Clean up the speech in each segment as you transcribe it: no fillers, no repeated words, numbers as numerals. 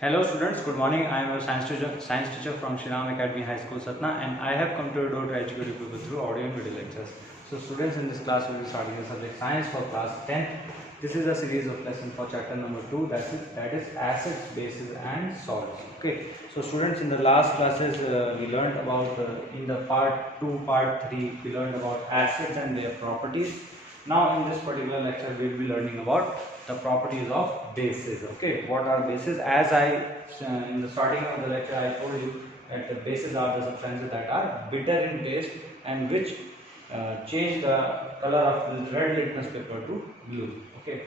Hello students, good morning. I am a science teacher from Shriram Academy High School Satna, and I have come to your door to educate you people through audio and video lectures. So students, in this class we will be starting the subject science for class 10th. This is a series of lessons for chapter number 2, that is acids, bases and salts. Okay. So students, in the last classes we learned about in the part 2, part 3 we learned about acids and their properties. Now in this particular lecture we will be learning about the properties of bases. Okay, what are bases? As I in the starting of the lecture I told you that the bases are the substances that are bitter in taste and which change the color of red litmus paper to blue. Okay,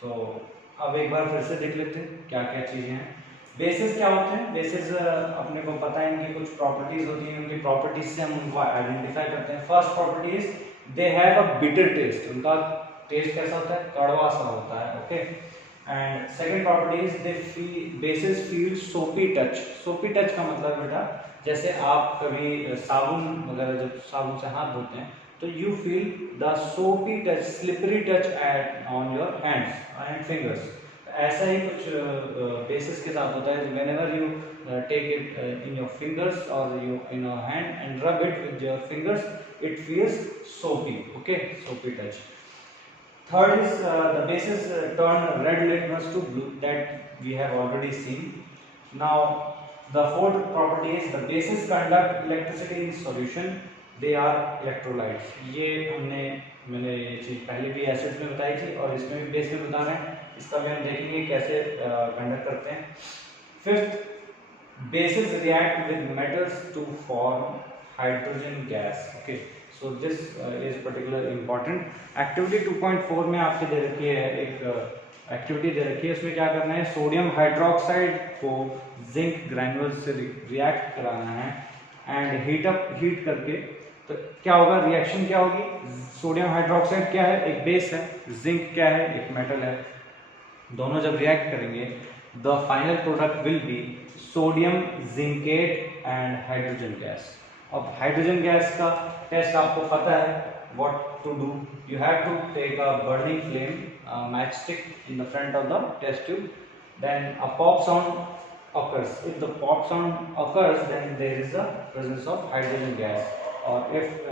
so अब एक बार फिर से देख लेते हैं क्या क्या चीजें हैं. बेसिस क्या होते हैं? बेसिस अपने को पता है इनकी कुछ प्रॉपर्टीज होती हैं, उनकी प्रॉपर्टीज से हम उनको आइडेंटिफाई करते हैं. First property is they have a bitter taste. उनका टेस्ट कैसा होता है? कड़वा सा होता है. Okay. And second property is they basis feel सोपी टच. सोपी टच का मतलब बेटा जैसे आप कभी साबुन वगैरह जब साबुन से हाथ धोते हैं तो you feel the soapy touch, slippery touch at on your hands and fingers. ऐसा ही कुछ बेसिस के साथ होता है. Whenever you take it in your fingers और you in your hand and rub it with your fingers, it feels soapy. Okay, soapy touch. Third is the bases turn red litmus to blue, that we have already seen. Now the fourth property is the bases conduct electricity in solution. They are electrolytes. ये मैंने ये चीज पहले भी acids में बताई थी और इसमें भी बेस में बता रहे हैं. इसका भी हम देखेंगे कैसे कंडक्ट करते हैं. Fifth, bases react with metals to form hydrogen gas. Okay, so this is particularly important. Activity 2.4 में आपके दे रखी है एक एक्टिविटी दे रखी है. उसमें क्या करना है? सोडियम हाइड्रोक्साइड को जिंक ग्रैन्युल्स से रिएक्ट कराना है एंड हीट करके. तो क्या होगा? रिएक्शन क्या होगी? सोडियम हाइड्रोक्साइड क्या है? एक बेस है. जिंक क्या है? एक मेटल है. दोनों जब रिएक्ट करेंगे the final product will be sodium zincate and hydrogen gas. अब हाइड्रोजन गैस का टेस्ट आपको पता है. What to do? You have to take a burning flame, matchstick in the front of the test tube. Then a pop sound occurs. If the pop sound occurs, then there is the presence of hydrogen gas. Or if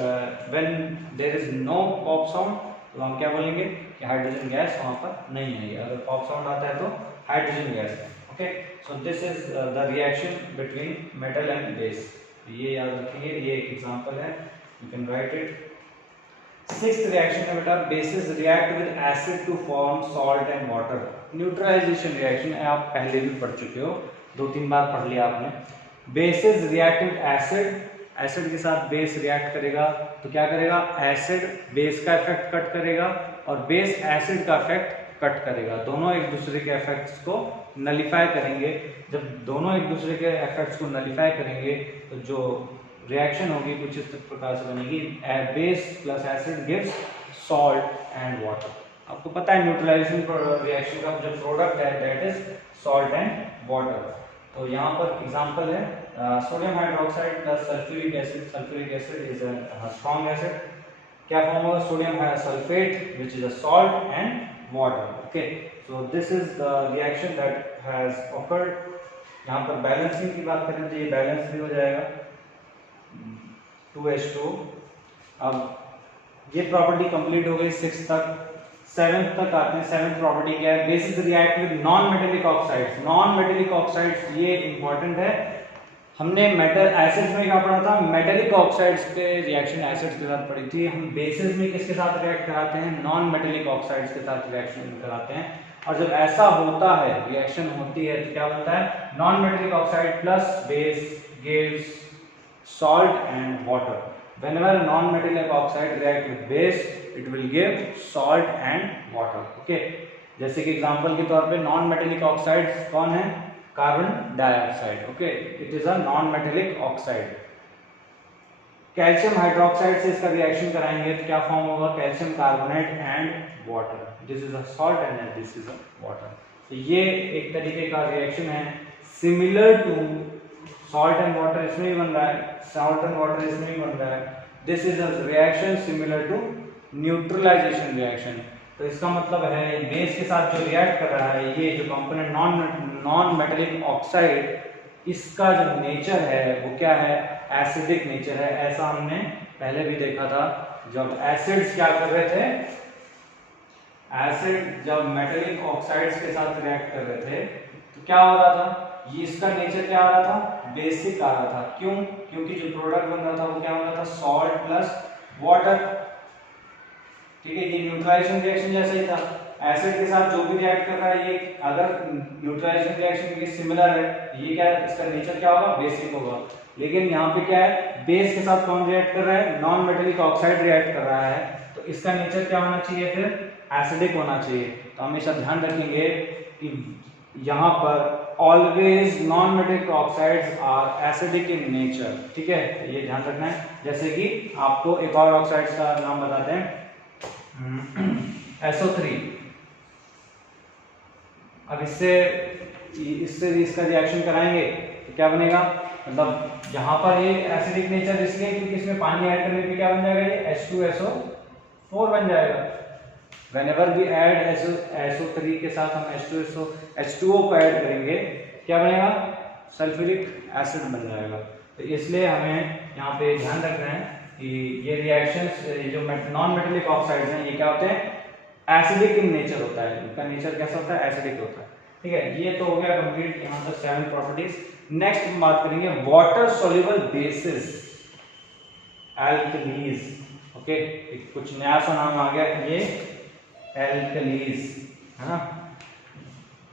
when there is no pop sound, तो हम क्या बोलेंगे कि hydrogen gas वहाँ पर नहीं है. अगर पॉप साउंड आता है तो हाइड्रोजन गैस है. Okay, so this is the reaction between metal and base. ये याद रखिए, ये एक एग्जांपल है. You can write it. Sixth reaction है बेटा, bases react with acid to form salt and water. Neutralisation reaction है, आप पहले भी पढ़ चुके हो, 2-3 बार पढ़ लिया आपने. Basis react with acid. Acid के साथ बेस रिएक्ट करेगा तो क्या करेगा? एसिड बेस का इफेक्ट कट करेगा और बेस एसिड का इफेक्ट कट करेगा. दोनों एक दूसरे के इफेक्ट्स को नलिफाई करेंगे. जब दोनों एक दूसरे के इफेक्ट्स को नलिफाई करेंगे तो जो रिएक्शन होगी कुछ इस प्रकार से बनेगी. Base plus acid gives salt and water. आपको पता है न्यूट्रलाइजेशन रिएक्शन का जो प्रोडक्ट है that is salt and water. तो यहाँ पर एग्जांपल है sodium hydroxide plus sulphuric acid. Sulphuric acid is a strong acid. क्या फॉर्म होगा? Sodium sulphate which is a salt and water. Okay, so this is the reaction that has awkward. यहाँ पर balancing की बात करें तो ये बैलेंस भी हो जाएगा 2H2. अब ये प्रॉपर्टी कंप्लीट हो गई 6 तक. 7th तक आते हैं. 7th प्रॉपर्टी क्या है? Basis react with non metallic oxides. Non metallic oxides ये इंपॉर्टेंट है. हमने मेटल एसिड्स में क्या पढ़ा था? मेटेलिक ऑक्साइड्स पे रिएक्शन एसिड्स के साथ पढ़ी थी. हम बेसिस में किसके साथ रिएक्ट कराते हैं? नॉन मेटेलिक ऑक्साइड्स के साथ रिएक्शन कराते हैं. और जब ऐसा होता है, रिएक्शन होती है तो क्या बनता है? Non metallic oxide plus base gives salt and water. Whenever non-metallic oxide react with base, it will give salt and water. Okay. जैसे कि एग्जांपल के तौर पे नॉन मेटेलिक ऑक्साइड्स कौन है? Carbon dioxide. Okay, it is a non metallic oxide. Calcium hydroxide से इसका reaction कराएंगे तो क्या फॉर्म होगा? Calcium carbonate and water. This is a salt and this is a water. तो ये एक तरीके का रिएक्शन है similar to salt and water. इसमें भी बन रहा है, सॉल्ट एंड वाटर इसमें भी बन रहा है. This is a reaction similar to neutralisation reaction. तो इसका मतलब है बेस के साथ जो रिएक्ट कर रहा है, ये जो कंपोनेंट नॉन मेटेलिक ऑक्साइड, इसका जो नेचर है वो क्या है, एसिडिक नेचर है। ऐसा हमने पहले भी देखा था, जब एसिड्स क्या कर रहे थे, एसिड जब मेटेलिक ऑक्साइड्स के साथ रिएक्ट कर रहे थे तो क्या हो रहा था, ये इसका नेचर क्या आ रहा था, बेसिक आ रहा था। क्यों? क्योंकि जो प्रोडक्ट बन रहा था वो क्या बन रहा था, सॉल्ट प्लस वाटर। ठीक है, ये न्यूट्रलाइजेशन रिएक्शन जैसा ही था। एसिड के साथ जो भी रिएक्ट कर रहा है, ये अगर न्यूट्रलाइजेशन रिएक्शन के सिमिलर है, ये क्या है, इसका नेचर क्या होगा, बेसिक होगा। लेकिन यहाँ पे क्या है, बेस के साथ कौन रिएक्ट कर रहा है, नॉन मेटेलिक ऑक्साइड रिएक्ट कर रहा है, तो इसका नेचर क्या होना चाहिए, फिर एसिडिक होना चाहिए। तो हमेशा ध्यान रखेंगे कि यहाँ पर always non metallic oxides are acidic in nature. ठीक है, ये ध्यान रखना है। जैसे कि आपको एक और ऑक्साइड्स का नाम बताते हैं, SO3। अब इससे इसका रिएक्शन कराएंगे तो क्या बनेगा, मतलब यहाँ पर ये एसिडिक नेचर इसलिए क्योंकि इसमें पानी ऐड करने पे क्या बन जाएगा, ये H2SO4 बन जाएगा। Whenever we add SO3 के साथ हम H2O को ऐड करेंगे, क्या बनेगा, सल्फ्यूरिक एसिड बन जाएगा। तो इसलिए हमें यहाँ पे ध्यान रखना है कि ये रिएक्शंस, जो नॉन मेटेलिक ऑक्साइड्स हैं, ये क्या होते हैं, एसिडिक इन नेचर होता है। इनका नेचर कैसा होता है, एसिडिक होता है। ठीक है, ये तो हो गया कंप्लीट यहाँ तक 7 प्रॉपर्टीज। नेक्स्ट हम बात करेंगे water soluble basis, alkalis. Okay, कुछ नया सा नाम आ गया, ये एल्कलीज है ना।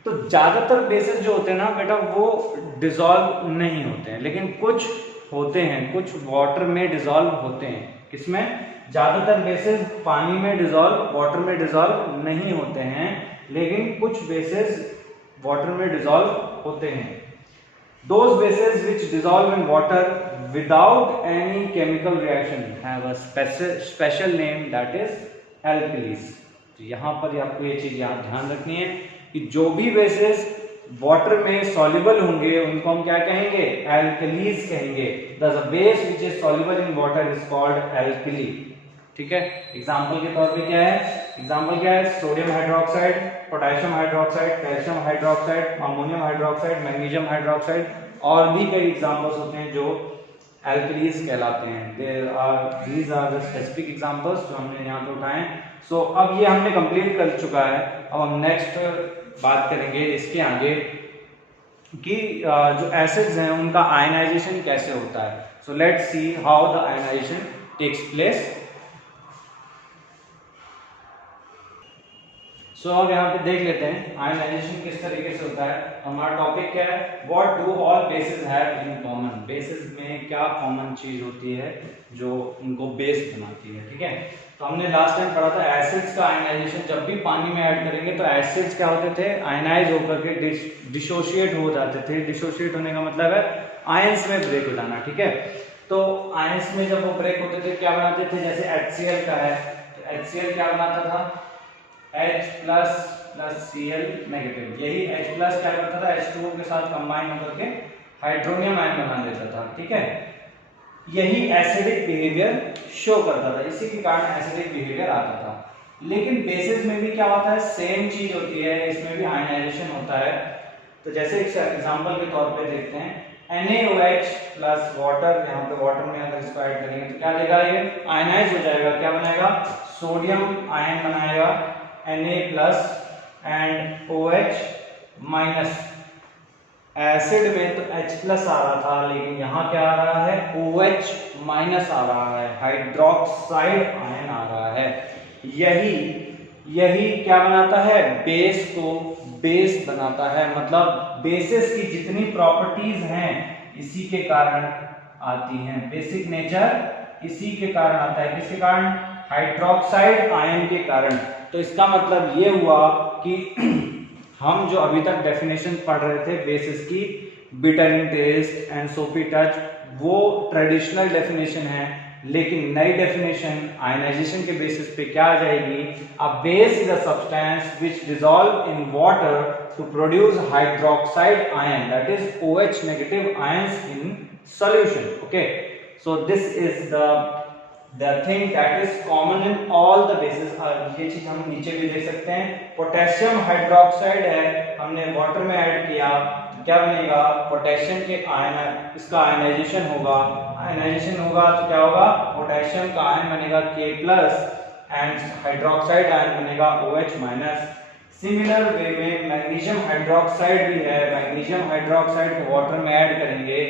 तो ज्यादातर बेसिस जो होते हैं ना बेटा, वो डिसॉल्व नहीं होते हैं, लेकिन कुछ होते हैं, कुछ वाटर में डिसॉल्व होते हैं। किसमें? ज्यादातर बेसिस पानी में डिसॉल्व, वाटर में डिसॉल्व नहीं होते हैं, लेकिन कुछ बेसिस वाटर में डिसॉल्व होते हैं। Those bases which dissolve in water without any chemical reaction have a special name, that is alkalis। तो यहाँ पर आपको ये चीज यहाँ ध्यान रखनी है कि जो भी बेसिस वाटर में सॉल्युबल होंगे उनको हम क्या कहेंगे, एल्कलीज कहेंगे। The base which is soluble in water is called alkali। ठीक है, एग्जाम्पल के तौर पे क्या है, एग्जाम्पल क्या है, sodium hydroxide, potassium hydroxide, calcium hydroxide, ammonium hydroxide, magnesium hydroxide, और भी कई एग्जाम्पल्स होते हैं जो एल्कलीज कहलाते हैं। these are the specific examples जो हमने यहाँ पे उठाए हैं। सो अब ये हमने कंप्लीट कर चुका है। अब हम नेक्स्ट बात करेंगे इसके आगे कि जो एसिड्स हैं उनका आयनाइजेशन कैसे होता है। So let's see how the ionisation takes place. So अब यहाँ पे देख लेते हैं आयनाइजेशन किस तरीके से होता है। हमारा टॉपिक क्या है, what do all basis have in common. Basis में क्या कॉमन चीज होती है जो उनको बेस बनाती है। ठीक है, तो हमने लास्ट टाइम पढ़ा था एसिड्स का आयनाइजेशन। जब भी पानी में ऐड करेंगे तो एसिड्स क्या होते थे, आयनाइज होकर के डिसोशिएट हो जाते थे। डिसोशिएट होने का मतलब है आयंस में ब्रेक हो जाना। ठीक है, तो आयंस में जब वो ब्रेक होते थे क्या बनाते थे, जैसे HCl का है तो HCl क्या बनाता था, H प्लस Cl नेगेटिव। यही H प्लस क्या करता था, H2O के साथ कंबाइन होकर के हाइड्रोनियम आयन बना देता था। ठीक है, यही एसिडिक बिहेवियर शो करता था, इसी के कारण एसिडिक बिहेवियर आता था। लेकिन बेसिस में भी क्या होता है, सेम चीज होती है, इसमें भी आयनाइजेशन होता है। तो जैसे एक एग्जांपल के तौर पे देखते हैं, NaOH प्लस वाटर, यहाँ पे वाटर में अगर इसको ऐड करेंगे तो क्या देगा, ये आयनाइज हो जाएगा। क्या बनाएगा, सोडियम आयन बनाएगा Na plus and OH minus. Acid में तो H प्लस आ रहा था, लेकिन यहाँ क्या आ रहा है, OH माइनस आ रहा है, हाइड्रोक्साइड आयन आ रहा है। यही क्या बनाता है, बेस को बेस बनाता है। मतलब बेसिस की जितनी प्रॉपर्टीज हैं इसी के कारण आती हैं, बेसिक नेचर इसी के कारण आता है। किसके कारण, हाइड्रोक्साइड आयन के कारण। तो इसका मतलब ये हुआ कि हम जो अभी तक डेफिनेशन पढ़ रहे थे बेसिस की, बिटर इन टेस्ट एंड सोपी टच, वो ट्रेडिशनल डेफिनेशन है। लेकिन नई डेफिनेशन आयनाइजेशन के बेसिस पे क्या आ जाएगी, a base is a substance which dissolve in water to produce hydroxide ion, that is OH negative ions in solution. Okay, so this is the the thing that is common in all the bases ये चीज हम नीचे भी देख सकते हैं। Potassium hydroxide है, हमने वाटर में ऐड किया, क्या बनेगा, पोटेशियम के आयन, इसका आयनाइजेशन होगा, आयनाइजेशन होगा तो क्या होगा, पोटेशियम का आयन बनेगा K+ एंड हाइड्रोक्साइड आयन बनेगा OH-। सिमिलर वे में मैग्नीशियम हाइड्रोक्साइड भी है, मैग्नीशियम हाइड्रोक्साइड को वाटर में ऐड करेंगे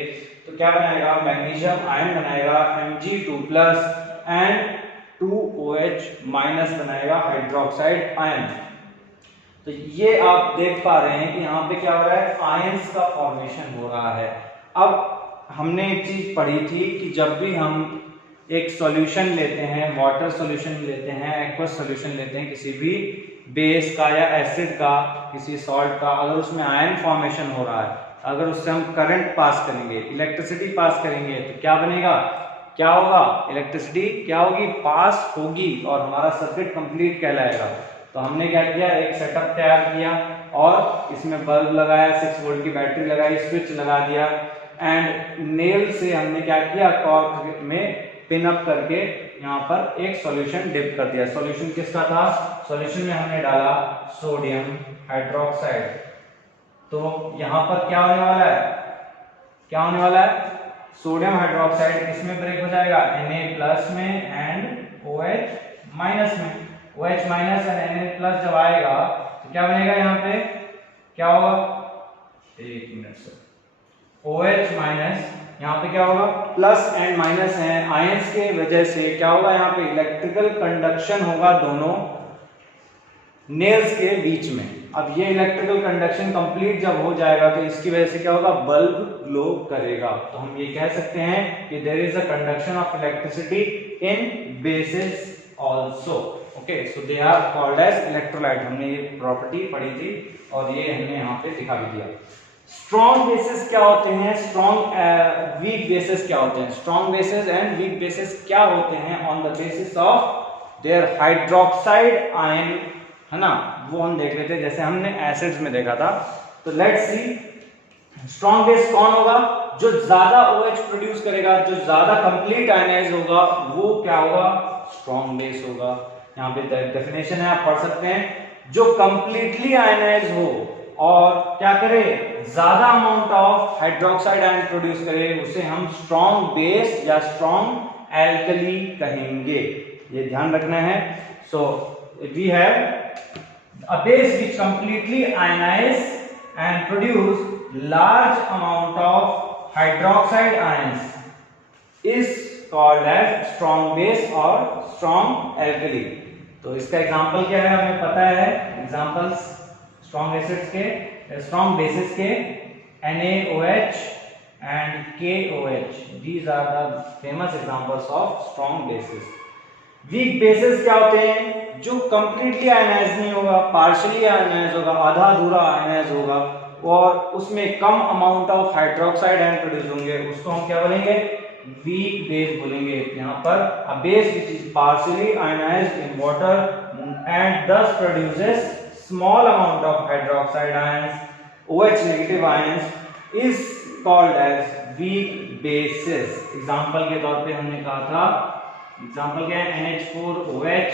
तो क्या बनाएगा, मैग्नीशियम आयन बनाएगा Mg2+ एंड 2OH- बनाएगा हाइड्रोक्साइड आयन। तो ये आप देख पा रहे हैं कि यहाँ पे क्या हो रहा है, आयंस का फॉर्मेशन हो रहा है। अब हमने एक चीज पढ़ी थी कि जब भी हम एक सॉल्यूशन लेते हैं, वाटर सॉल्यूशन लेते हैं, एक्वस सॉल्यूशन लेते हैं, किसी भी बेस का या एसिड का, किसी सॉल्ट का, अगर उसमें आयन फॉर्मेशन हो रहा है, अगर उससे हम करंट पास करेंगे, इलेक्ट्रिसिटी पास करेंगे तो क्या बनेगा, क्या होगा, इलेक्ट्रिसिटी क्या होगी, पास होगी और हमारा सर्किट कंप्लीट कहलाएगा। तो हमने क्या किया, एक सेटअप तैयार किया और इसमें बल्ब लगाया, 6 वोल्ट की बैटरी लगाई, स्विच लगा दिया एंड नेल से हमने क्या किया, कॉर्क में पिन अप करके यहाँ पर एक सॉल्यूशन डिप कर दिया। सॉल्यूशन किसका था, सॉल्यूशन में हमने डाला सोडियम हाइड्रोक्साइड। तो यहाँ पर क्या होने वाला है, क्या होने वाला है, सोडियम हाइड्रोक्साइड किसमें ब्रेक हो जाएगा, Na+ में एंड OH- में। OH- एंड Na+ जब आएगा तो क्या बनेगा, यहाँ पे क्या होगा, एक मिनट सर, OH- यहाँ पे क्या होगा, प्लस एंड माइनस है, आयंस के वजह से क्या होगा, यहाँ पे इलेक्ट्रिकल कंडक्शन होगा दोनों नेल्स के बीच में। अब ये इलेक्ट्रिकल कंडक्शन कंप्लीट जब हो जाएगा तो इसकी वजह से क्या होगा, बल्ब ग्लो करेगा। तो हम ये कह सकते हैं कि there is a conduction of electricity in bases also. Okay, so they are called as electrolyte. हमने ये प्रॉपर्टी पढ़ी थी और ये हमने यहाँ पे दिखा भी दिया। स्ट्रॉन्ग बेसिस क्या होते हैं, स्ट्रॉन्ग वीक बेसिस क्या होते हैं, strong bases and weak bases क्या होते हैं on the basis of their hydroxide ion, है ना, वो हम देख रहे थे जैसे हमने एसिड्स में देखा था। तो लेट्स सी स्ट्रॉन्ग बेस कौन होगा, जो ज्यादा OH प्रोड्यूस करेगा, जो ज्यादा कंप्लीट आयनाइज होगा वो क्या होगा, स्ट्रॉन्ग बेस होगा। यहाँ पे डेफिनेशन है, आप पढ़ सकते हैं, जो कंप्लीटली आयनाइज हो और क्या करे, ज्यादा amount of hydroxide ion produce करे, उसे हम स्ट्रॉन्ग बेस या स्ट्रॉन्ग एल्कली कहेंगे। ये ध्यान रखना है। So we have a base which completely ionize and produce large amount of hydroxide ions is called as strong base or strong alkali। तो इसका एग्जांपल क्या है, हमें पता है एग्जांपल्स स्ट्रॉन्ग एसिड्स के, स्ट्रॉन्ग बेसिस के NaOH and KOH, these are the famous examples of strong bases। Weak bases क्या होते हैं, जो कंप्लीटली आयनाइज नहीं होगा, पार्शियली आयनाइज होगा, आधा अधूरा आयनाइज होगा और उसमें कम amount of hydroxide ion produce होंगे, उसको हम क्या बोलेंगे, वीक बेस बोलेंगे। यहाँ पर a base which is partially ionised in water and thus produces small amount of hydroxide ions, OH- ions is called as weak bases। Example के तौर पे हमने कहा था, एग्जाम्पल क्या है, NH4OH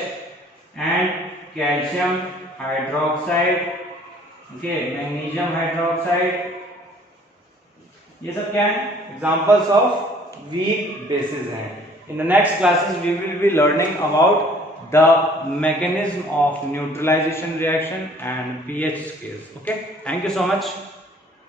and calcium hydroxide, okay, magnesium hydroxide, ये सब क्या है, एग्जांपल्स ऑफ वीक बेसिस हैं। In the next classes we will be learning about the mechanism of neutralisation reaction and pH scales। Okay, thank you so much.